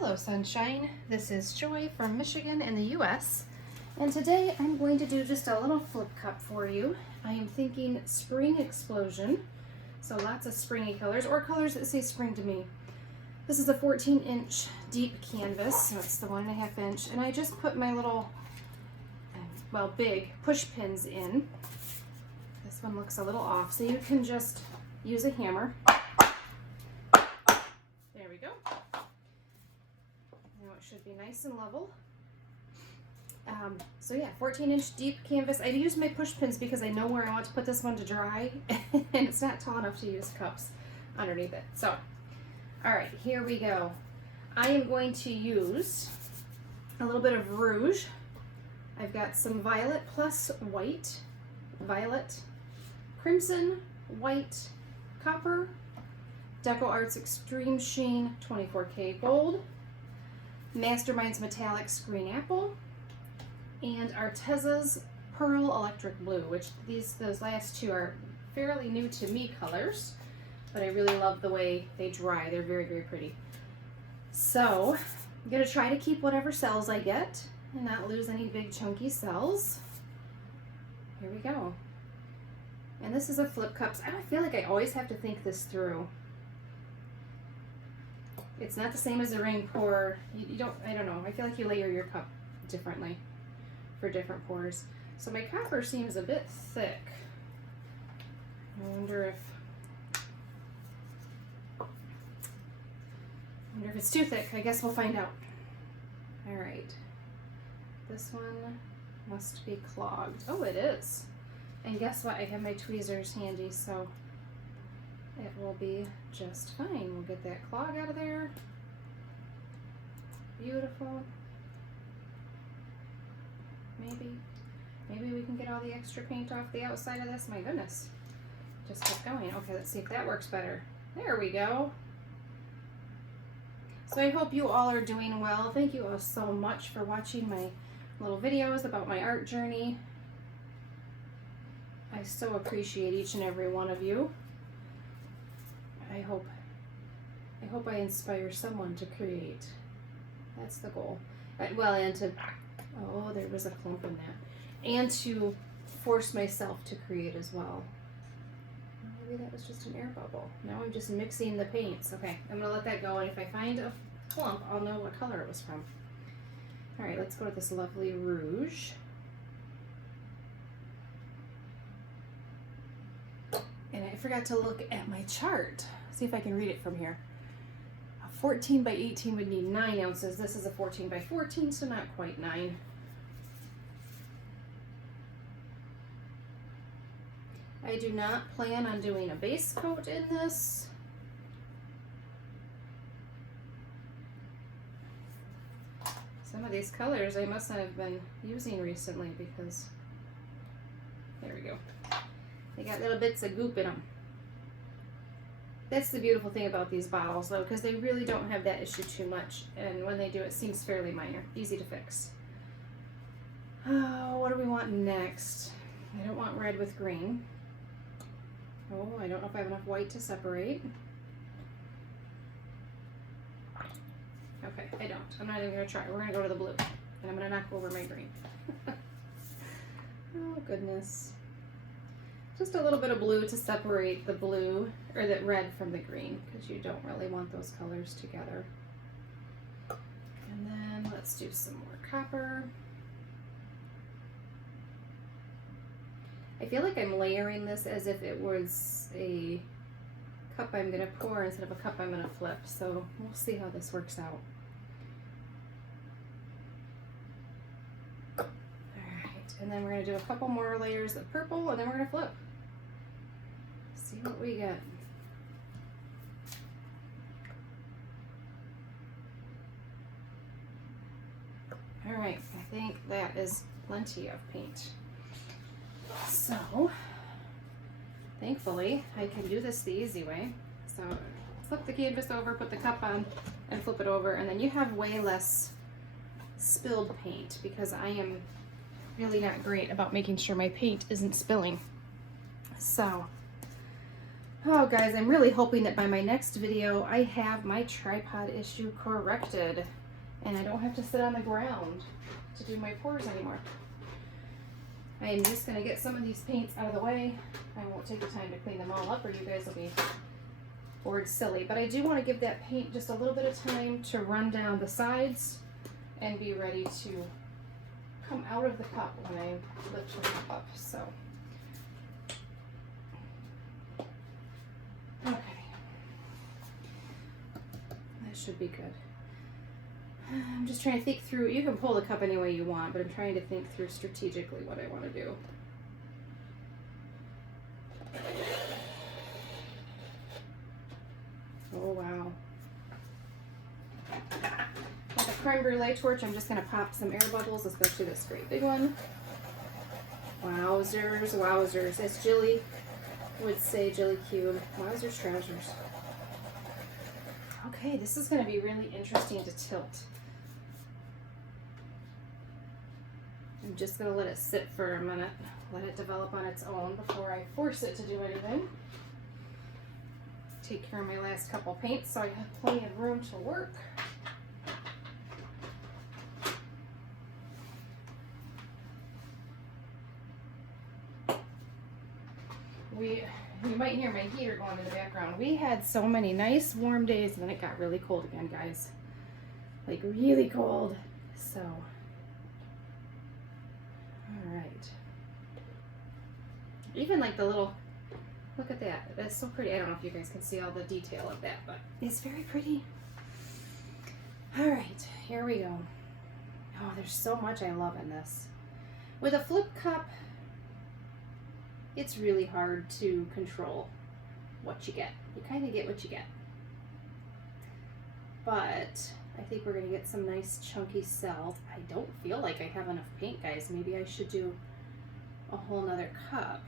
Hello Sunshine, this is Joy from Michigan in the US, and today I'm going to do just a little flip cup for you. I am thinking spring explosion, so lots of springy colors, or colors that say spring to me. This is a 14-inch deep canvas, so it's the 1.5 inch, and I just put my little, well, big push pins in. This one looks a little off, so you can just use a hammer. There we go. Now it should be nice and level. So yeah, 14-inch deep canvas. I use my push pins because I know where I want to put this one to dry, and it's not tall enough to use cups underneath it. So, all right, here we go. I am going to use a little bit of Rouge. I've got some violet plus white, violet, crimson, white, copper, Deco Arts Extreme Sheen 24K Gold, Mastermind's Metallics Green Apple, and Arteza's Pearl Electric Blue, which those last two are fairly new to me colors, but I really love the way they dry. They're very, very pretty. So I'm gonna try to keep whatever cells I get and not lose any big chunky cells. Here we go. And this is a flip cup. I don't feel like I always have to think this through. It's not the same as a ring pour. I don't know. I feel like you layer your cup differently for different pours. So my copper seems a bit thick. I wonder if it's too thick. I guess we'll find out. All right. This one must be clogged. Oh, it is. And guess what? I have my tweezers handy, so it will be just fine. We'll get that clog out of there. Beautiful. Maybe we can get all the extra paint off the outside of this. My goodness. Just keep going. Okay, let's see if that works better. There we go. So I hope you all are doing well. Thank you all so much for watching my little videos about my art journey. I so appreciate each and every one of you. I hope I inspire someone to create. That's the goal. Well, and to, oh, there was a clump in that. And to force myself to create as well. Maybe that was just an air bubble. Now I'm just mixing the paints. Okay, I'm gonna let that go, and if I find a clump, I'll know what color it was from. All right, let's go with this lovely Rouge. And I forgot to look at my chart. See if I can read it from here. A 14 by 18 would need 9 ounces. This is a 14 by 14, so not quite 9. I do not plan on doing a base coat in this. Some of these colors I must not have been using recently because, there we go. They got little bits of goop in them. That's the beautiful thing about these bottles though, because they really don't have that issue too much, and when they do, it seems fairly minor, easy to fix. Oh, what do we want next? I don't want red with green. Oh, I don't know if I have enough white to separate. Okay, I don't. I'm not even gonna try. We're gonna go to the blue, and I'm gonna knock over my green. Oh goodness. Just a little bit of blue to separate the blue, or the red from the green, because you don't really want those colors together. And then let's do some more copper. I feel like I'm layering this as if it was a cup I'm going to pour instead of a cup I'm going to flip, so we'll see how this works out. Alright, and then we're going to do a couple more layers of purple, and then we're going to flip. See what we get. Alright, I think that is plenty of paint. So, thankfully, I can do this the easy way. So, flip the canvas over, put the cup on, and flip it over, and then you have way less spilled paint, because I am really not great about making sure my paint isn't spilling. So, Oh guys, I'm really hoping that by my next video I have my tripod issue corrected and I don't have to sit on the ground to do my pours anymore. I am just going to get some of these paints out of the way. I won't take the time to clean them all up or you guys will be bored silly. But I do want to give that paint just a little bit of time to run down the sides and be ready to come out of the cup when I lift the cup up. So, okay. That should be good. I'm just trying to think through, you can pull the cup any way you want, but I'm trying to think through strategically what I want to do. Oh wow. With a creme brulee torch, I'm just going to pop some air bubbles, especially this great big one. Wowzers, wowzers. As Jilly would say, Jilly Cube, wowzers, trousers. Okay, this is going to be really interesting to tilt. I'm just going to let it sit for a minute, let it develop on its own before I force it to do anything. Take care of my last couple paints so I have plenty of room to work. You might hear my heater going in the background. We had so many nice warm days and then it got really cold again, guys. Like really cold. So, all right. Even like the little, look at that. That's so pretty. I don't know if you guys can see all the detail of that, but it's very pretty. All right, here we go. Oh, there's so much I love in this. With a flip cup, it's really hard to control what you get. You kind of get what you get. But I think we're going to get some nice chunky cells. I don't feel like I have enough paint, guys. Maybe I should do a whole nother cup.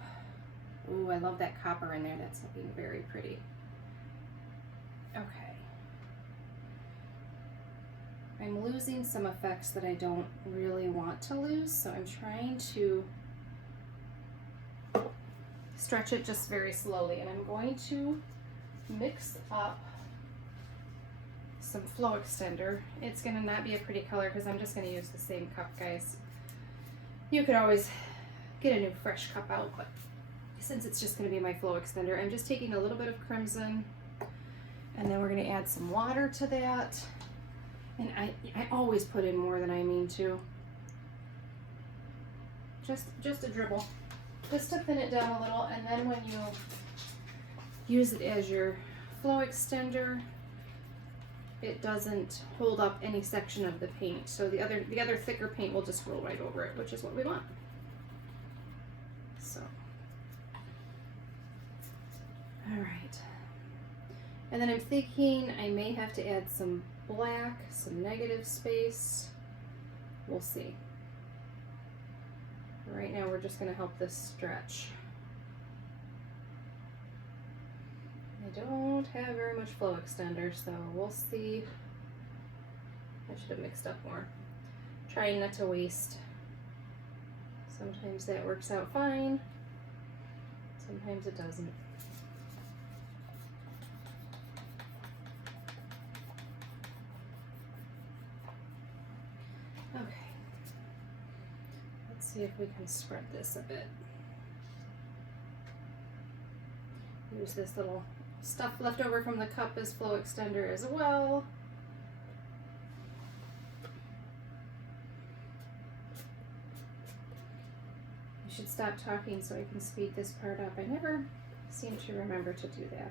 Ooh, I love that copper in there. That's looking very pretty. Okay. I'm losing some effects that I don't really want to lose, so I'm trying to stretch it just very slowly, and I'm going to mix up some Flow Extender. It's going to not be a pretty color because I'm just going to use the same cup, guys. You could always get a new fresh cup out, but since it's just going to be my Flow Extender, I'm just taking a little bit of crimson, and then we're going to add some water to that. And I always put in more than I mean to. Just a dribble. Just to thin it down a little, and then when you use it as your Flow Extender, it doesn't hold up any section of the paint. So the other thicker paint will just roll right over it, which is what we want. So, all right. And then I'm thinking I may have to add some black, some negative space. We'll see. Right now we're just going to help this stretch. I don't have very much Flow Extender, so we'll see. I should have mixed up more. Trying not to waste. Sometimes that works out fine. Sometimes it doesn't. Okay. Let's see if we can spread this a bit. Use this little stuff left over from the cup as Flow Extender as well. I should stop talking so I can speed this part up. I never seem to remember to do that.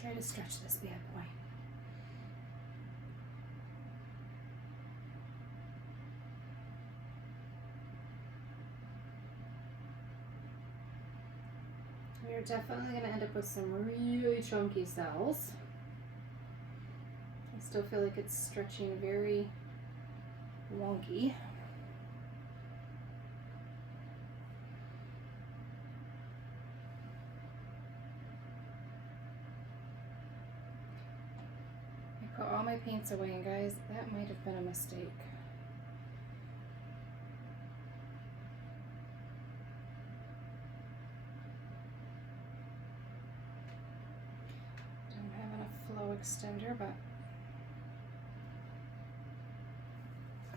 Try to stretch this bad boy. We're definitely going to end up with some really chunky cells. I still feel like it's stretching very wonky. I put all my paints away, and guys, that might have been a mistake. Don't have enough flow extender, but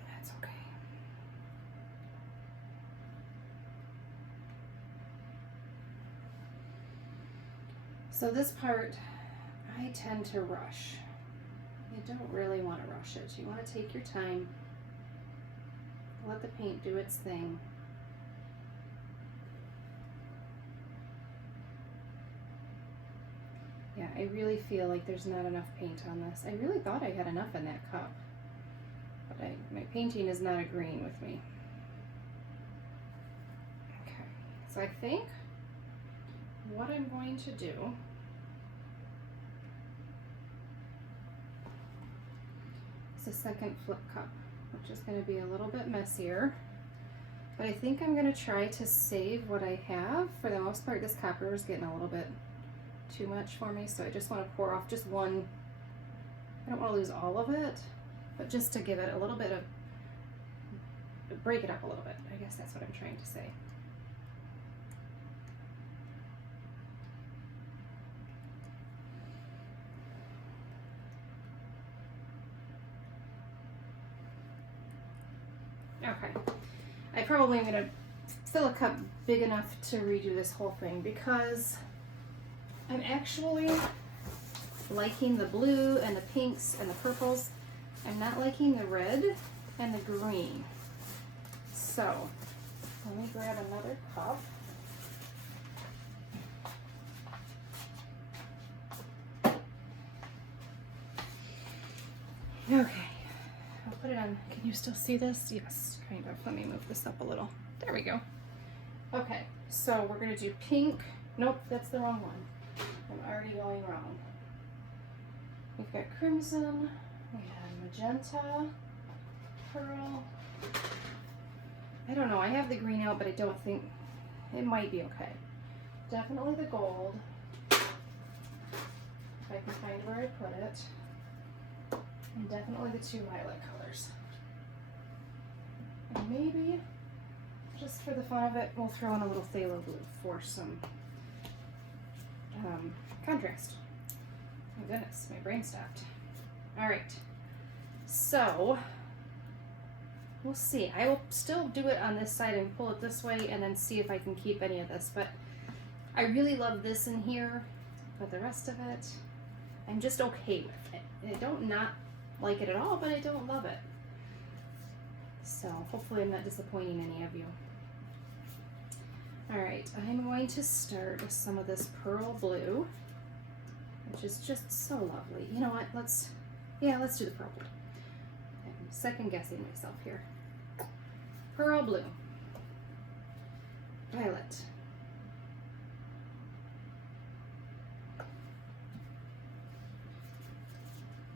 that's okay. So this part, I tend to rush. You don't really want to rush it. You want to take your time, let the paint do its thing. Yeah, I really feel like there's not enough paint on this. I really thought I had enough in that cup, but my painting is not agreeing with me. Okay, so I think what I'm going to do is a second flip cup, which is going to be a little bit messier, but I think I'm going to try to save what I have. For the most part, this copper is getting a little bit too much for me, so I just want to pour off just one. I don't want to lose all of it, but just to give it a little bit of, break it up a little bit. I guess that's what I'm trying to say. Okay, I probably am going to fill a cup big enough to redo this whole thing, because I'm actually liking the blue and the pinks and the purples. I'm not liking the red and the green. So let me grab another cup. Okay, I'll put it on. Can you still see this? Yes, kind of. Let me move this up a little. There we go. Okay, so we're gonna do pink. Nope, that's the wrong one. I'm already going wrong. We've got crimson, we have magenta, pearl. I don't know, I have the green out, but I don't think, it might be okay. Definitely the gold, if I can find where I put it. And definitely the two lilac colors. And maybe, just for the fun of it, we'll throw in a little phthalo blue for some contrast. My goodness, my brain stopped. All right, so we'll see. I will still do it on this side and pull it this way and then see if I can keep any of this, but I really love this in here, but the rest of it, I'm just okay with it. I don't not like it at all, but I don't love it. So hopefully I'm not disappointing any of you. All right, I'm going to start with some of this pearl blue, which is just so lovely. You know what, let's do the pearl blue. I'm second guessing myself here. Pearl blue, violet,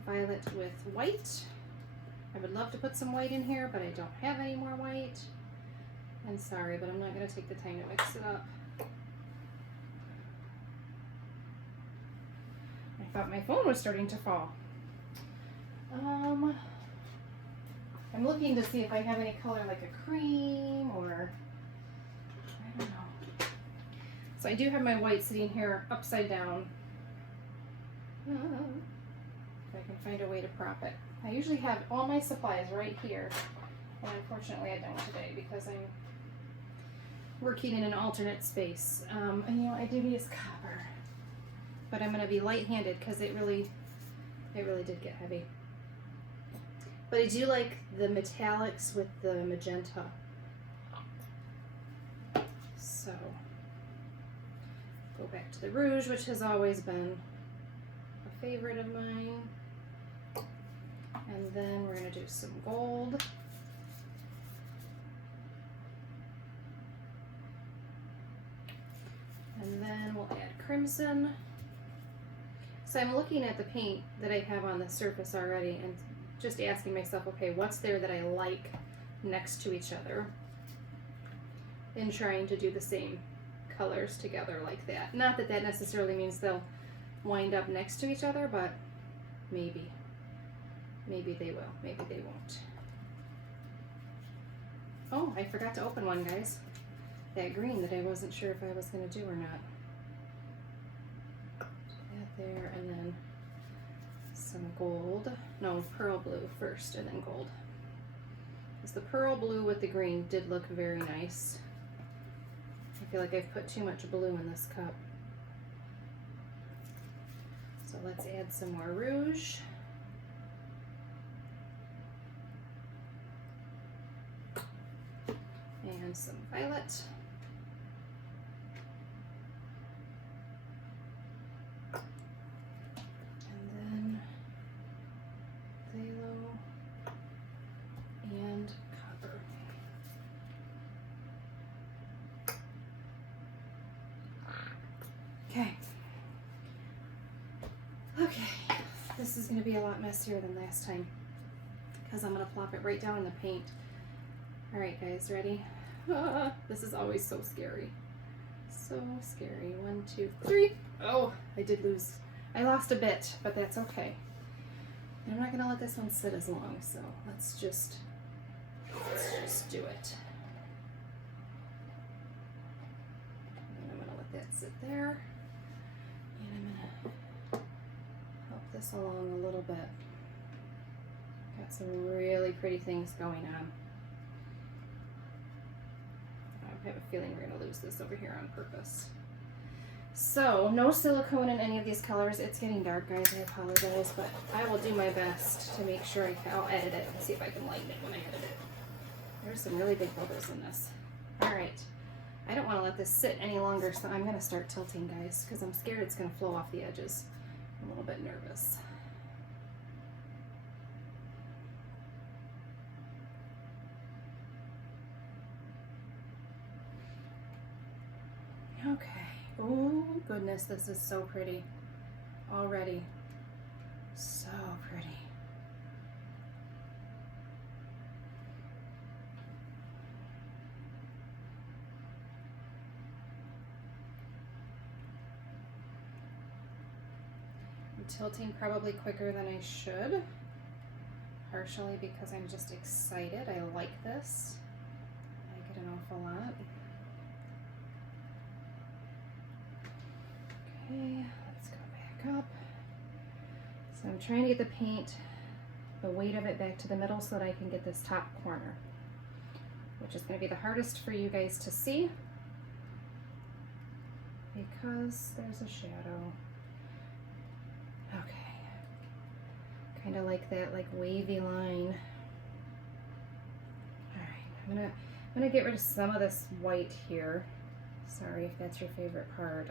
violet with white. I would love to put some white in here, but I don't have any more white. I'm sorry, but I'm not going to take the time to mix it up. I thought my phone was starting to fall. I'm looking to see if I have any color like a cream or, I don't know. So I do have my white sitting here upside down. If I can find a way to prop it. I usually have all my supplies right here, and unfortunately I don't today because I'm working in an alternate space. And you know, I do use copper, but I'm going to be light-handed because it really did get heavy. But I do like the metallics with the magenta. So, go back to the Rouge, which has always been a favorite of mine. And then we're going to do some gold. And then we'll add crimson. So I'm looking at the paint that I have on the surface already and just asking myself, okay, what's there that I like next to each other? And trying to do the same colors together like that. Not that that necessarily means they'll wind up next to each other, but maybe. Maybe they will, maybe they won't. Oh, I forgot to open one, guys. That green that I wasn't sure if I was going to do or not. That there, and then some gold. No, pearl blue first, and then gold. Because the pearl blue with the green did look very nice. I feel like I've put too much blue in this cup. So let's add some more rouge. And some violet. And then phthalo and copper. Okay. Okay. This is going to be a lot messier than last time because I'm going to plop it right down in the paint. All right, guys, ready? This is always so scary. So scary. 1, 2, 3. Oh, I did lose. I lost a bit, but that's okay. And I'm not going to let this one sit as long, so let's just do it. And I'm going to let that sit there. And I'm going to help this along a little bit. Got some really pretty things going on. I have a feeling we're going to lose this over here on purpose. So, no silicone in any of these colors. It's getting dark, guys. I apologize, but I will do my best to make sure I'll edit it and see if I can lighten it when I edit it. There's some really big bubbles in this. All right. I don't want to let this sit any longer, so I'm going to start tilting, guys, because I'm scared it's going to flow off the edges. I'm a little bit nervous. Okay. Oh goodness, this is so pretty already. So pretty. I'm tilting probably quicker than I should, partially because I'm just excited. I like this. I like it an awful lot. Okay, let's go back up. So I'm trying to get the paint, the weight of it back to the middle so that I can get this top corner, which is going to be the hardest for you guys to see because there's a shadow. Okay, kind of like that, like wavy line. All right, I'm gonna get rid of some of this white here. Sorry if that's your favorite part.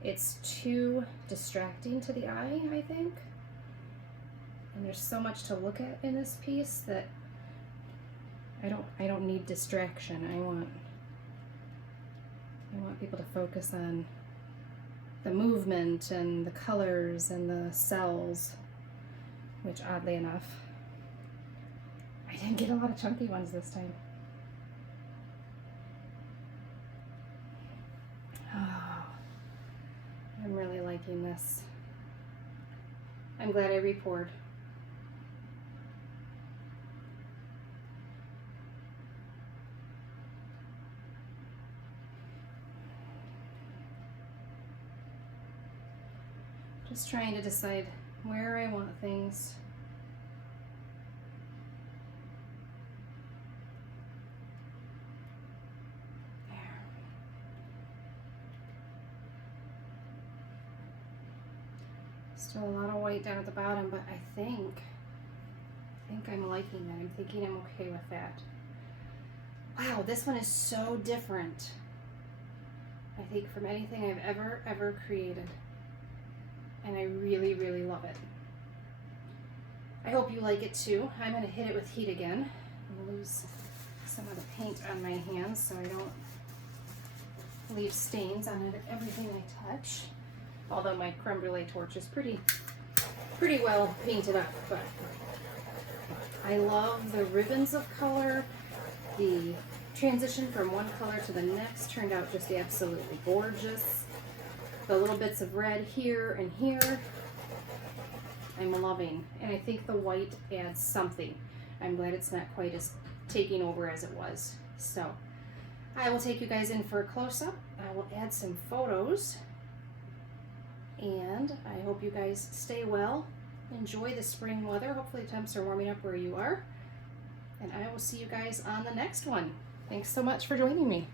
It's too distracting to the eye, I think. And there's so much to look at in this piece that I don't need distraction. I want people to focus on the movement and the colors and the cells, which oddly enough, I didn't get a lot of chunky ones this time. I'm really liking this. I'm glad I re-poured. Just trying to decide where I want things. Still a lot of white down at the bottom, but I think I'm liking that. I'm thinking I'm okay with that. Wow, this one is so different, I think, from anything I've ever created. And I really, really love it. I hope you like it too. I'm going to hit it with heat again and lose some of the paint on my hands so I don't leave stains on everything I touch. Although my creme brulee torch is pretty well painted up, but I love the ribbons of color. The transition from one color to the next turned out just absolutely gorgeous. The little bits of red here and here, I'm loving. And I think the white adds something. I'm glad it's not quite as taking over as it was. So I will take you guys in for a close-up. I will add some photos. And I hope you guys stay well. Enjoy the spring weather. Hopefully temps are warming up where you are. And I will see you guys on the next one. Thanks so much for joining me.